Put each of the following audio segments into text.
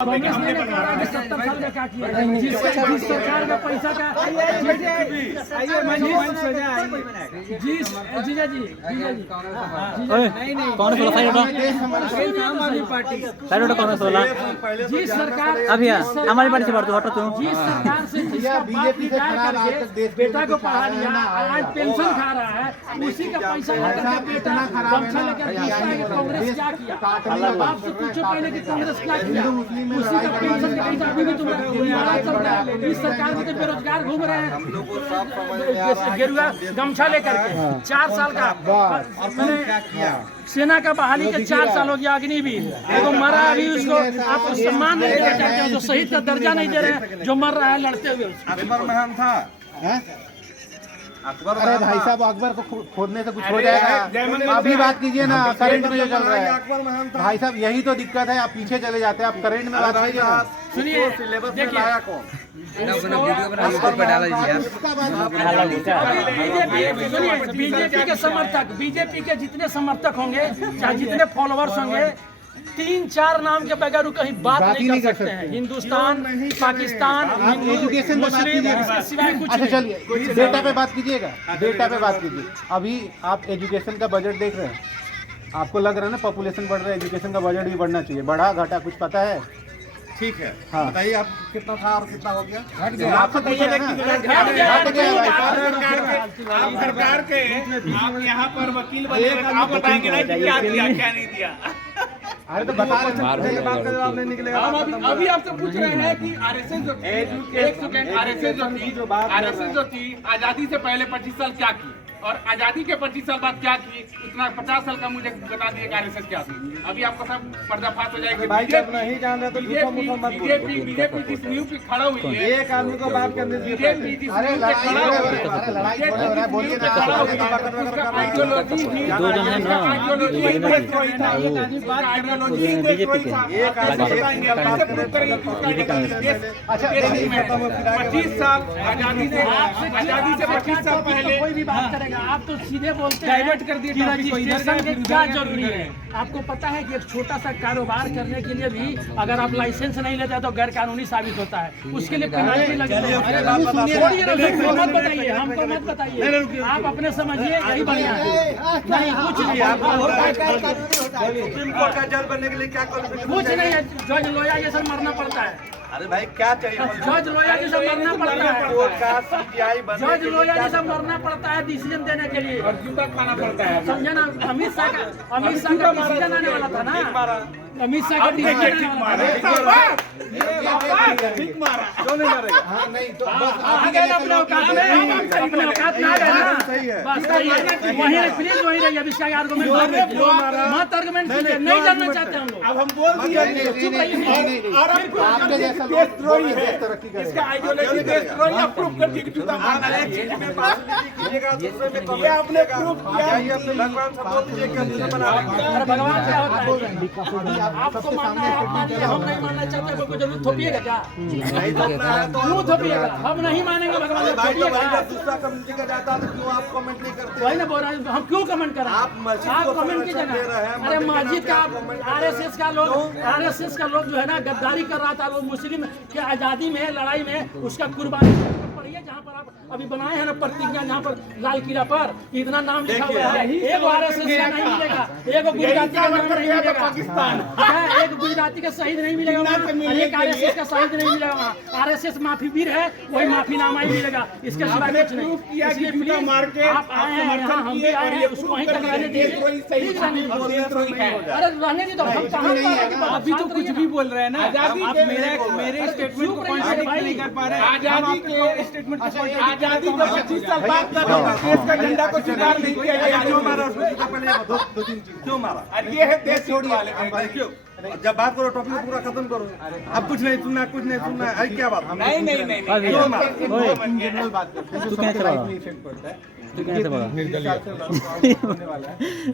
कांग्रेस ने 70 साल में क्या किया? जिस सरकार का पैसा का जीजा जी जिस सरकार अभी हमारी पार्टी से बढ़ हटो तुम जिस सरकार से जिसका बीजेपी बेटा को पढ़ा लिया आज पेंशन खा रहा है उसी का पैसा लेकर के बेटा गमछा लेकर पूछता है कि कांग्रेस क्या किया? बाप से पूछो पहले कि कांग्रेस क्या किया? उसी का पेंशन के पैसा अभी भी तुम नाराज चल रहा है। इस सरकार में तो बेरोजगार घूम रहे हैं गेरुआ गमछा लेकर के 4 साल का मैंने सेना का बहाली के 4 साल हो गया अग्निवीर तो मरा अभी उसको आप सम्मान नहीं देना चाहते हो जो शहीद का दर्जा नहीं दे रहे हैं जो मर रहा है लड़ते हुए। अकबर महान था अरे भाई साहब अकबर को खोदने से कुछ हो जाएगा। अभी बात कीजिए ना करंट में जो चल रहा है भाई साहब यही तो दिक्कत है। आप पीछे चले जाते हैं आप करंट में बात कीजिए ना। सुनिए सिलेबस में लाया कौन बीजेपी के समर्थक बीजेपी के जितने समर्थक होंगे चाहे जितने फॉलोअर्स होंगे 3-4 नाम के बगैर कहीं बात नहीं कर सकते हैं। हिंदुस्तान पाकिस्तान एजुकेशन मुस्लिम इसके सिवाय कुछ अच्छा चलिए डेटा पे बात कीजिएगा। डेटा पे बात कीजिए। अभी आप एजुकेशन का बजट देख रहे हैं आपको लग रहा है ना पॉपुलेशन बढ़ रहा है एजुकेशन का बजट भी बढ़ना चाहिए। बढ़ा घटा कुछ पता है? ठीक है हाँ बताइए आप कितना था और कितना हो गया? आप तो कहिए ना आप सरकार के आप यहाँ पर वकील बने आप बताएंगे ना कि क्या दिया क्या नहीं दिया। अरे तो बता रहे बात का जवाब नहीं निकलेगा। अभी आपसे पूछ रहे हैं कि आरएसएस जो थी आजादी से पहले 25 साल क्या की और आजादी के 25 साल बाद क्या की उतना 50 साल का मुझे बता दिए आरएसएस क्या थी। अभी आपको सब पर्दाफाश हो जाएगा। भाई जब नहीं जान रहे तो बीजेपी जिस न्यू पे खड़ा हुई है एक आदमी को बात करने दीजिए। बीजेपी जिस अरे न्यू पे खड़ा हुई है लड़ाई हो रहा है बोलिए ना। आइडियोलॉजी ही दो जन है ना आइडियोलॉजी ही देशद्रोही था। आइडियोलॉजी ही देशद्रोही था। अच्छा 25 साल आजादी से 25 साल पहले कोई भी बात करेगा आप तो सीधे बोलते हैं डाइवर्ट कर दिए रजिस्ट्रेशन के क्या जरूरी है? आपको पता है कि एक छोटा सा कारोबार करने के लिए भी अगर आप लाइसेंस नहीं लेते तो गैर कानूनी साबित होता है उसके लिए पेनल्टी लगेगी। मत बताइए हमको मत बताइए आप अपने समझिए यही बढ़िया है। नहीं कुछ नहीं सुप्रीम कोर्ट का जज बनने के लिए क्या कुछ नहीं है। जज लोया ये सब मरना पड़ता है। अरे भाई क्या चाहिए? जज लोया जी सब मरना पड़ता है। सीबीआई जज लोया जी सब मरना पड़ता है डिसीजन देने के लिए और जूता खाना पड़ता है। समझे ना अमित शाह का डिसीजन आने वाला था ना। अमित शाह का डिसीजन ठीक मारा क्यों नहीं मारेगा? हाँ नहीं तो बस अपने औकात में अपने औकात में आ गए ना बस वहीं प्लीज वहीं रहिए। अभी इसका आर्गुमेंट मत आर्गुमेंट नहीं जानना चाहते हम लोग। अब हम बोल दिए चुप रहिए। और आपके जैसा लोग देशद्रोही है तरक्की करेगा। इसका आइडियोलॉजी देशद्रोही आप प्रूफ कर दिए कि जूता मारना है। ये आपने प्रूफ किया। भगवान से बोल दीजिए कि हम बना अरे भगवान क्या होता है? आपको मानना है आप मानिए हम नहीं मानना चाहते कोई जरूर थोपिएगा क्या? क्यों थोपिएगा? हम नहीं मानेंगे भगवान को भाई थोपिएगा। जब दूसरा कम्युनिटी का जाता है तो क्यों आप कमेंट नहीं करते? वही ना बोल रहे हैं हम क्यों कमेंट करें? आप मस्जिद आप को कमेंट संरक्षण कीजिए दे रहे हैं, ना। अरे मस्जिद का आरएसएस का लोग जो है ना गद्दारी कर रहा था वो मुस्लिम के आजादी में लड़ाई में उसका कुर्बानी पड़िए। जहाँ पर आप अभी बनाए हैं ना प्रतिज्ञा जहाँ पर लाल किला पर इतना नाम लिखा हुआ है एक आरएसएस का नहीं मिलेगा एक गुजराती का नाम नहीं मिलेगा पाकिस्तान एक गुजराती का शहीद नहीं मिलेगा एक आरएसएस का शहीद नहीं मिलेगा वहाँ। आरएसएस माफी वीर है वही माफीनामा ही मिलेगा इसके सिवाय कुछ नहीं। इसलिए प्लीज आप आए हैं यहाँ हम भी आए हैं उसको वहीं तक रहने दीजिए। प्लीज रहने दीजिए। अरे रहने दीजिए तो हम कहाँ अभी तो कुछ भी बोल रहे हैं ना। आप मेरे स्टेटमेंट को कॉन्ट्रडिक्ट नहीं कर पा रहे हैं। आजादी के स्टेटमेंट को आजादी के 25 साल बाद देश का झंडा को स्वीकार नहीं किया गया। क्यों मारा उसको? क्यों मारा? ये है देश छोड़ी वाले क्यों? जब बात करो टॉपिक को पूरा खत्म करो। अब कुछ नहीं सुनना कुछ नहीं सुनना है क्या बात? नहीं क्यों मारा? जनरल बात करते हैं तू कैसे बोला? तू कैसे बोला?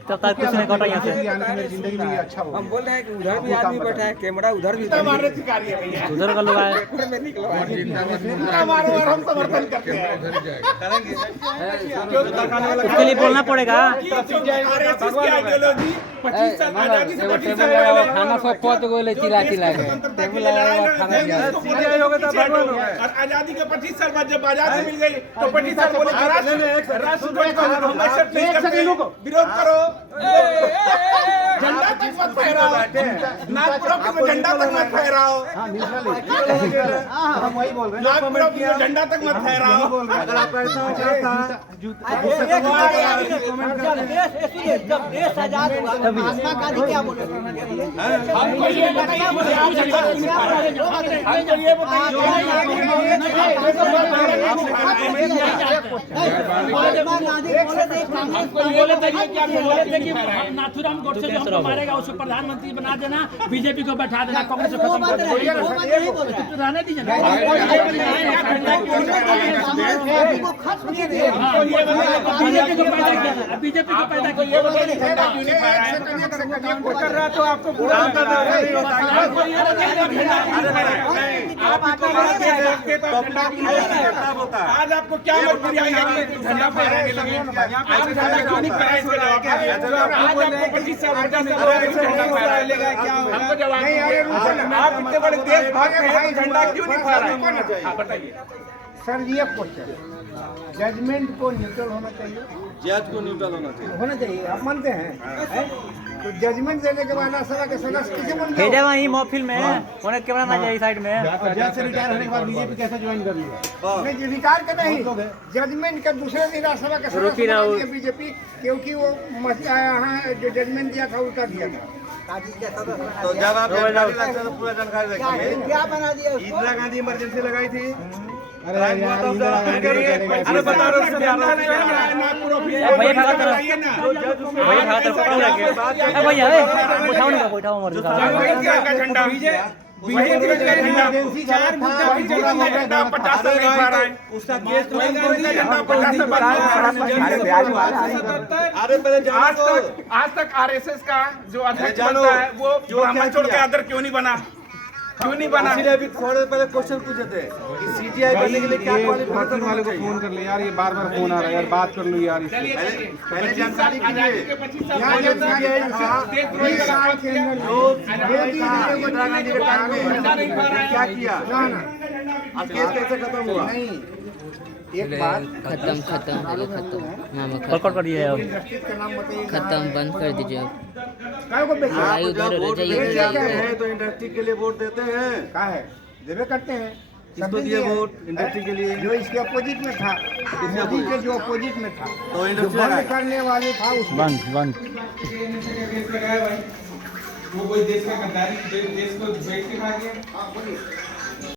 तब तक कुछ नहीं कटा यहाँ से। मेरी जिंदगी में अच्छा हो। हम बोल रहे हैं कि उधर भी आदमी बैठा है कैमरा उधर भी मारने शिकारी है भैया। उधर का लोग आए मारो और हम समर्थन करते हैं। उसके लिए बोलना पड़ेगा। आरएसएस की आइडियोलॉजी 25 साल आजादी से 25 साल खाना सीबीआई हो गया था भगवान हो गए। और आजादी के 25 साल बाद जब आजादी मिल गई तो 25 साल बोले कि राष्ट्रध्वज को हम एक्सेप्ट नहीं करते, विरोध करो, झंडा तक मत फहराओ, नागपुर में झंडा तक मत फहराओ, हम वही बोल रहे हैं। नागपुर में झंडा तक मत फहराओ। अगर आपका ऐसा विचार था जब देश आजाद हुआ तो महात्मा गांधी क्या बोले हमको ये बताइए हमको ये महात्मा गांधी बोले थे कांग्रेस बोले थे कि नाथूराम गोडसे जो हमको मारेगा उसको प्रधानमंत्री बना देना, बीजेपी को बैठा देना, कांग्रेस को खत्म कर देना। रहने दीजिए बीजेपी को पैदा किया, बीजेपी को पैदा किया। कर रहा तो आपको बुरा लग रहा है। आज आपको क्या मजबूरी आई है कि झंडा फहराने लगे? आप झंडा क्यों नहीं फहराए? इसका जवाब दीजिए। आज आपको 25 साल 50 साल झंडा फहराने लगा, क्या होगा? हमको जवाब दीजिए। आप इतने बड़े देशभक्त हैं तो झंडा क्यों नहीं फहराए? आप बताइए। सर ये क्वेश्चन जजमेंट को न्यूट्रल होना चाहिए, जज को न्यूट्रल होना चाहिए। आप मानते हैं? तो जजमेंट देने के बाद राज्यसभा के सदस्य किसे बनते भेजा वहीं महफिल में उन्हें कैमरा ना जाए साइड में। जज से रिटायर होने के बाद बीजेपी कैसे ज्वाइन कर लिया? नहीं अधिकार के नहीं, जजमेंट के दूसरे दिन राज्यसभा के सदस्य बना दिया बीजेपी, क्योंकि वो यहाँ जो जजमेंट दिया था उल्टा दिया था। तो जब आप जानकारी लगता है तो पूरा जानकारी रखेंगे। क्या बना दिया उसको? इंदिरा गांधी इमरजेंसी लगाई थी। अरे यार, अरे बता रहे हो भैया भैया बैठाओ ना, बैठाओ मर्द का झंडा इमरजेंसी चार झंडा 50 साल नहीं फहरा है। उसका केस तो झंडा 50 साल अरे पहले जानो तो आज तक आरएसएस का जो अध्यक्ष जानो, बनता है वो जो ब्राह्मण छोड़ के किया। अदर क्यों नहीं बना? क्यों नहीं बना? इसलिए अभी थोड़े पहले क्वेश्चन पूछे थे कि सीजीआई बनने के लिए क्या क्वालिफिकेशन वाले को फोन कर ले यार, ये बार बार फोन आ रहा है यार, बात कर लो यार इससे। पहले जानकारी आजादी के कीजिए। 25 साल यहाँ बाद सीजीआई था, देशद्रोही का राज किया। इंदिरा गांधी के टाइम में क्या किया? अब केस कैसे खत्म हुआ? एक बात पकड़ करिए अब। का नाम बताइए। खत्म बंद कर दीजिए अब। काय को बेचा? आप उधर जब हो वोट जाइए, देने उधर जाते जाइए। हैं तो इंडस्ट्री के लिए वोट देते हैं। का है देवे करते हैं, किसको दिए वोट? इंडस्ट्री के लिए। जो इसके अपोजिट में था, मोदी के जो अपोजिट में था, तो जो इंडस्ट्री बंद लगाए। करने वाले था उसको बंद वो कोई देश का गद्दारी देश को बेच के खा गया। बोलिए।